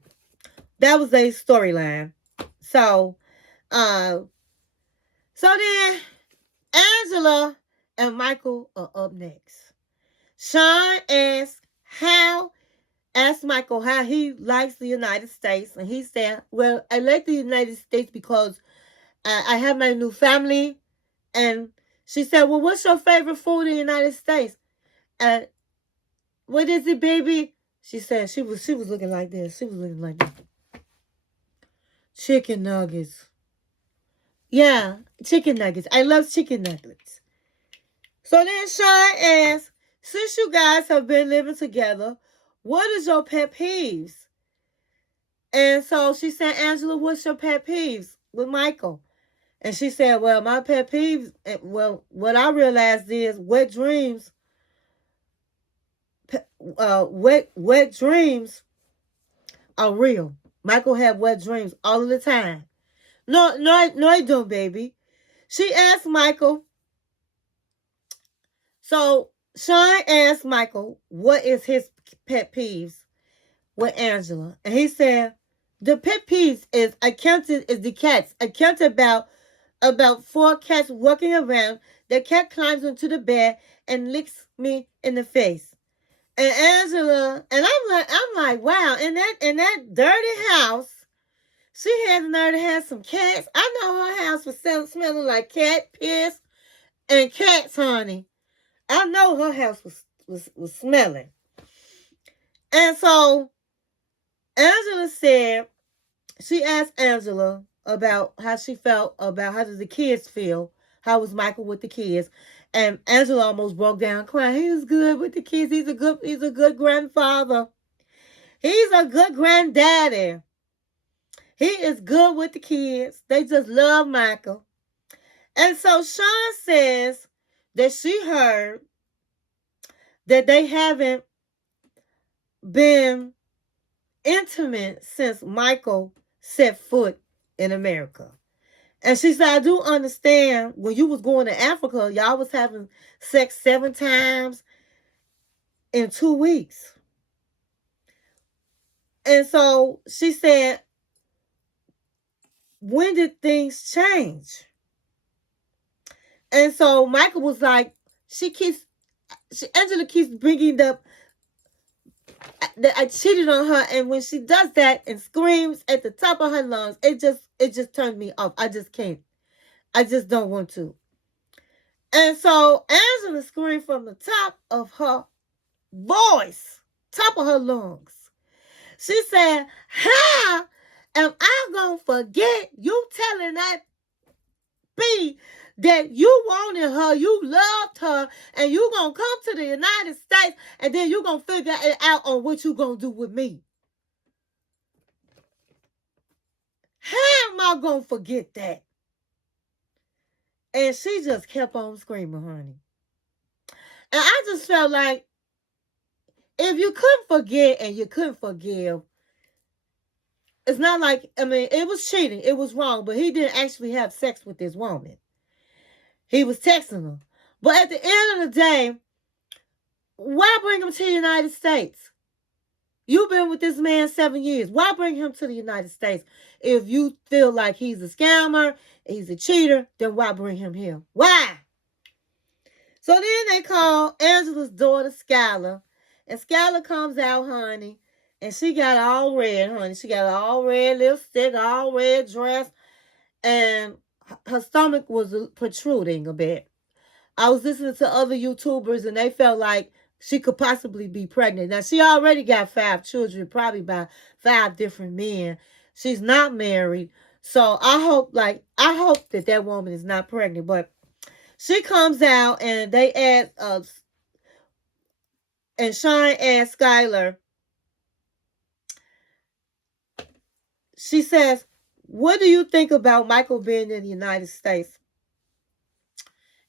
that was a storyline. So, so then Angela and Michael are up next. Sean asked Michael how he likes the United States. And he said, well, I like the United States because I have my new family. And she said, well, what's your favorite food in the United States? And what is it, baby? She said, she was looking like this. She was looking like this. Chicken nuggets. Yeah, chicken nuggets. I love chicken nuggets. So then Sean asked, since you guys have been living together, what is your pet peeves? And so she said, Angela, what's your pet peeves with Michael? And she said, well, my pet peeves, well, what I realized is wet dreams, wet dreams are real. Michael had wet dreams all of the time. No, I don't, baby. She asked Michael. So Sean asked Michael, what is his pet peeves with Angela? And he said, the pet peeves is the cats. I counted about 4 cats walking around. The cat climbs into the bed and licks me in the face. And Angela, and I'm like, wow, in that dirty house, she had the nerve to have some cats. I know her house was smelling like cat piss and cats, honey. I know her house was smelling. And so Angela said, she asked Angela about how she felt about how did the kids feel. How was Michael with the kids? And Angela almost broke down crying. He was good with the kids. He's a good grandfather. He's a good granddaddy. He is good with the kids. They just love Michael. And so Sean says that she heard that they haven't been intimate since Michael set foot in America. And she said, I do understand when you was going to Africa, y'all was having sex 7 times in 2 weeks. And so she said, when did things change? And so Michael was like, Angela keeps bringing up that I cheated on her, and when she does that and screams at the top of her lungs, it just turns me off. I just can't. I just don't want to. And so Angela screamed from the top of her voice, top of her lungs. She said, how am I going to forget you telling that B that you wanted her, you loved her, and you going to come to the United States, and then you going to figure it out on what you going to do with me? How am I going to forget that? And she just kept on screaming, honey. And I just felt like if you couldn't forget and you couldn't forgive, it's not like, I mean, it was cheating. It was wrong, but he didn't actually have sex with this woman. He was texting her. But at the end of the day, why bring him to the United States? You've been with this man 7 years. Why bring him to the United States? If you feel like he's a scammer, he's a cheater, then why bring him here? Why? So then they call Angela's daughter, Skylar. And Skylar comes out, honey. And she got all red, honey. She got all red lipstick, all red dress. And her stomach was protruding a bit. I was listening to other YouTubers, and they felt like she could possibly be pregnant. Now, she already got 5 children, probably by 5 different men. She's not married. So I hope that woman is not pregnant. But she comes out, and they ask, and Sean asked Skylar, she says, what do you think about Michael being in the United States?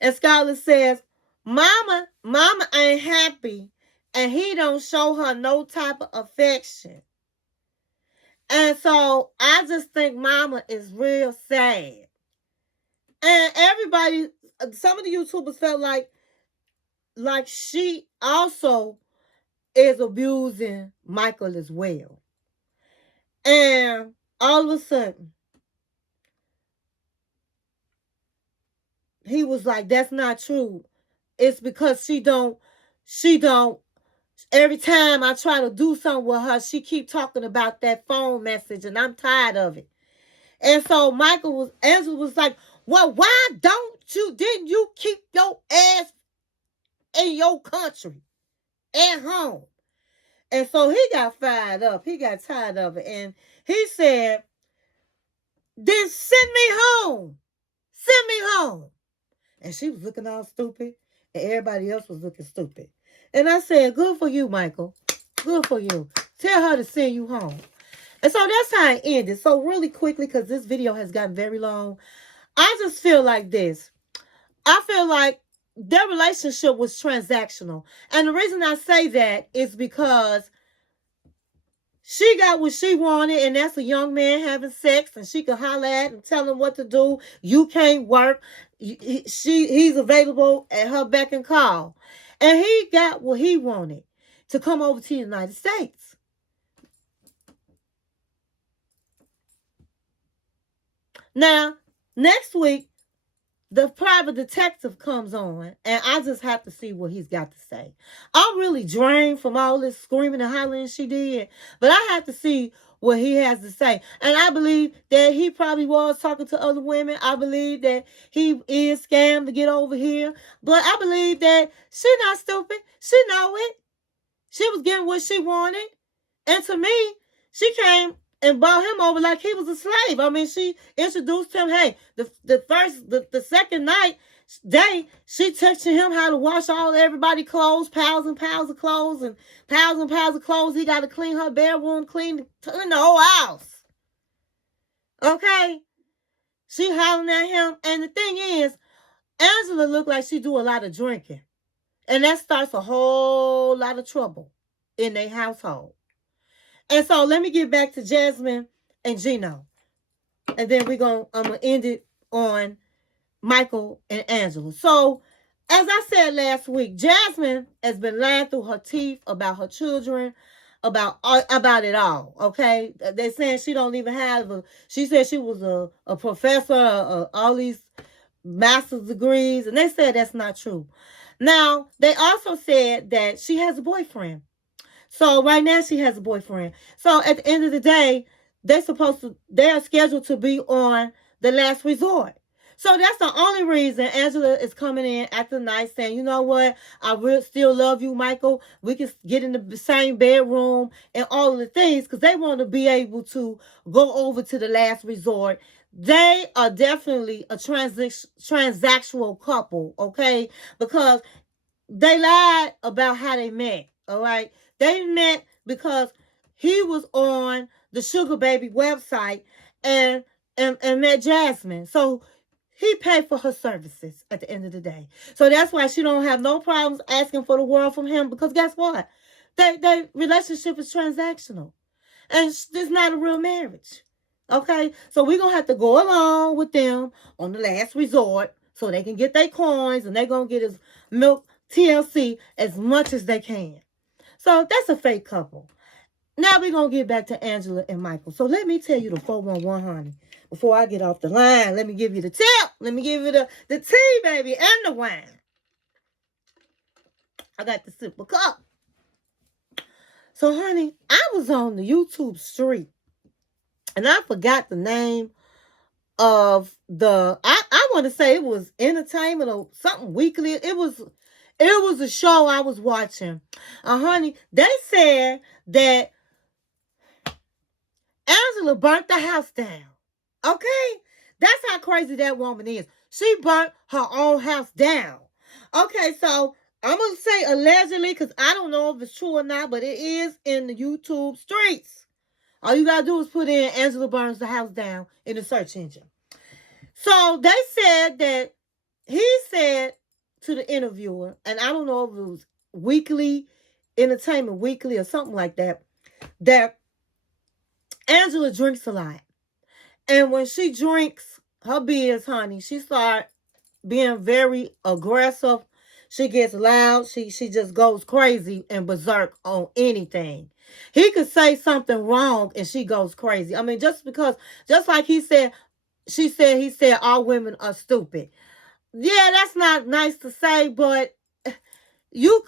And Skylar says, Mama ain't happy, and he don't show her no type of affection. And so I just think Mama is real sad. And everybody, some of the YouTubers felt like she also is abusing Michael as well. And all of a sudden, he was like, that's not true. It's because she don't, every time I try to do something with her, she keep talking about that phone message, and I'm tired of it. And so Angela was like, well, why didn't you keep your ass in your country at home? And so he got fired up. He got tired of it. And he said, then send me home. Send me home. And she was looking all stupid, and everybody else was looking stupid. And I said, good for you, Michael. Good for you. Tell her to send you home. And so that's how it ended. So really quickly, because this video has gotten very long, I just feel like this. I feel like their relationship was transactional. And the reason I say that is because she got what she wanted, and that's a young man having sex, and she could holler at and tell him what to do. You can't work. He's available at her beck and call. And he got what he wanted, to come over to the United States. Now, next week, the private detective comes on, and I just have to see what he's got to say. I'm really drained from all this screaming and hollering she did, but I have to see what he has to say. And I believe that he probably was talking to other women. I believe that he is scammed to get over here, but I believe that she not stupid. She know it. She was getting what she wanted. And to me, she came and bought him over like he was a slave. I mean, she introduced him. Hey, the second day, she teaching him how to wash everybody's clothes, piles and piles of clothes, and piles of clothes. He got to clean her bedroom, clean the whole house. Okay? She hollering at him. And the thing is, Angela looked like she do a lot of drinking. And that starts a whole lot of trouble in their household. And so let me get back to Jasmine and Gino. And then I'm gonna end it on Michael and Angela. So, as I said last week, Jasmine has been lying through her teeth about her children, about it all. Okay, they're saying she don't even have she said she was a professor, all these master's degrees, and they said that's not true. Now, they also said that she has a boyfriend. So right now she has a boyfriend. So at the end of the day, they are scheduled to be on The Last Resort. So that's the only reason Angela is coming in after the night saying, you know what, I will still love you, Michael. We can get in the same bedroom and all of the things, because they want to be able to go over to The Last Resort. They are definitely a transactional couple, okay? Because they lied about how they met, all right? They met because he was on the Sugar Baby website and met Jasmine. So he paid for her services at the end of the day. So that's why she don't have no problems asking for the world from him, because guess what? Their relationship is transactional. And it's not a real marriage. Okay? So we're going to have to go along with them on The Last Resort so they can get their coins, and they're going to get his milk TLC as much as they can. So that's a fake couple. Now we're going to get back to Angela and Michael. So let me tell you the 411, honey. Before I get off the line, let me give you the tip. Let me give you the tea, baby, and the wine. I got the sip of cup. So, honey, I was on the YouTube street, and I forgot the name of I want to say it was Entertainment or something weekly. It was a show I was watching. Honey, they said that Angela burnt the house down. Okay? That's how crazy that woman is. She burnt her own house down. Okay, so I'm going to say allegedly, because I don't know if it's true or not, but it is in the YouTube streets. All you got to do is put in Angela burns the house down in the search engine. So they said that he said to the interviewer, and I don't know if it was Entertainment Weekly or something like that, that Angela drinks a lot. And when she drinks her beers, honey, she starts being very aggressive. She gets loud. She just goes crazy and berserk on anything. He could say something wrong and she goes crazy. I mean, just like he said all women are stupid. Yeah, that's not nice to say, but you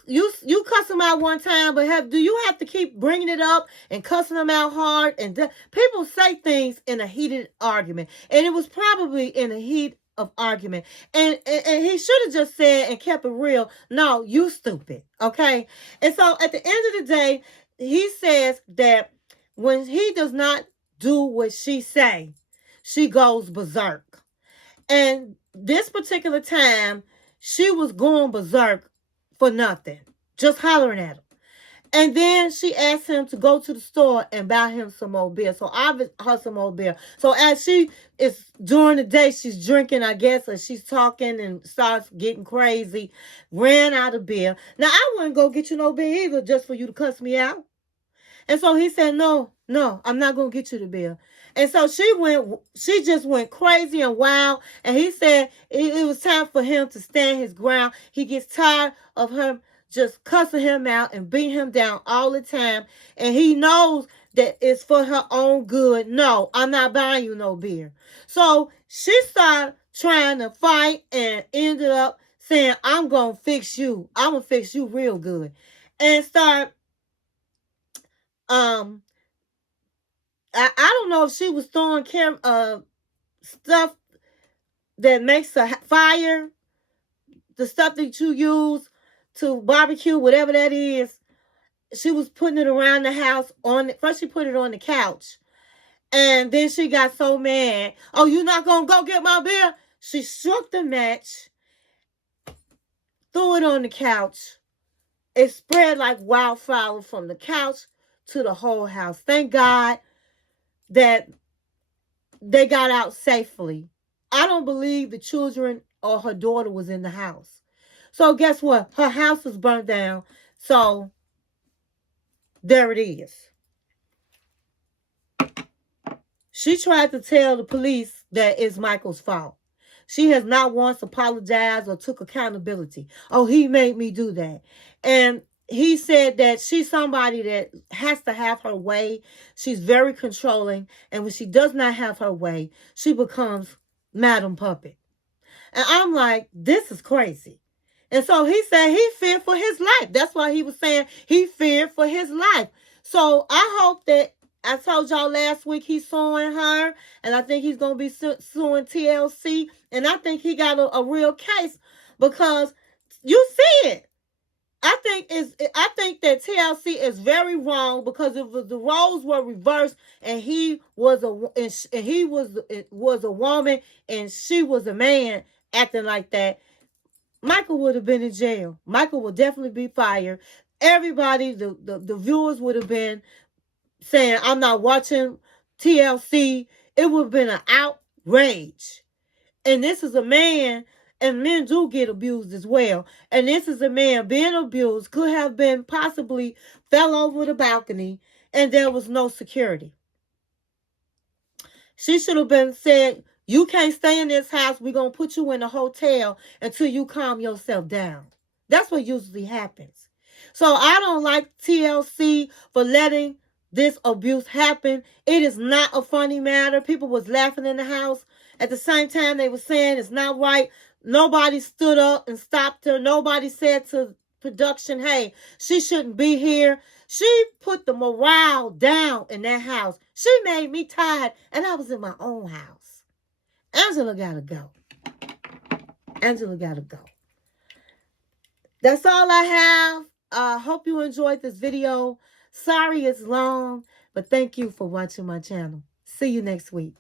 cuss them out one time, but do you have to keep bringing it up and cussing them out hard? And people say things in a heated argument, and it was probably in a heat of argument, and he should have just said and kept it real. No, you stupid, okay? And so at the end of the day, he says that when he does not do what she say, she goes berserk. And this particular time, she was going berserk for nothing, just hollering at him. And then she asked him to go to the store and buy him some more beer. So her some more beer. So as she is during the day, she's drinking, I guess, or she's talking and starts getting crazy. Ran out of beer. Now I wouldn't go get you no beer either, just for you to cuss me out. And so he said, no, I'm not going to get you the bill. And so she just went crazy and wild. And he said it was time for him to stand his ground. He gets tired of her just cussing him out and beating him down all the time. And he knows that it's for her own good. No, I'm not buying you no beer. So she started trying to fight and ended up saying, I'm going to fix you. I'm going to fix you real good. And start I don't know if she was throwing stuff that makes a fire, the stuff that you use to barbecue, whatever that is. She was putting it around the house. First she put it on the couch, and then she got so mad. Oh, you not gonna go get my beer? She struck the match, threw it on the couch. It spread like wildfire from the couch to the whole house. Thank God that they got out safely. I don't believe the children or her daughter was in the house. So guess what? Her house was burnt down. So there it is. She tried to tell the police that it's Michael's fault. She has not once apologized or took accountability. Oh, he made me do that. And he said that she's somebody that has to have her way. She's very controlling. And when she does not have her way, she becomes Madam Puppet. And I'm like, this is crazy. And so he said he feared for his life. That's why he was saying he feared for his life. So I hope that, I told y'all last week he's suing her. And I think he's going to be suing TLC. And I think he got a real case because you see it. I think that TLC is very wrong because if the roles were reversed and he was a woman and she was a man acting like that, Michael would have been in jail. Michael would definitely be fired. Everybody, the viewers would have been saying, I'm not watching TLC. It would have been an outrage. And this is a man, and men do get abused as well. And this is a man being abused, could have been possibly fell over the balcony, and there was no security. She should have been said, you can't stay in this house. We're going to put you in a hotel until you calm yourself down. That's what usually happens. So I don't like TLC for letting this abuse happen. It is not a funny matter. People was laughing in the house. At the same time, they were saying it's not right. Nobody stood up and stopped her. Nobody said to production, hey, she shouldn't be here. She put the morale down in that house. She made me tired, and I was in my own house. Angela gotta go. Angela gotta go. That's all I have. I hope you enjoyed this video. Sorry it's long, but thank you for watching my channel. See you next week.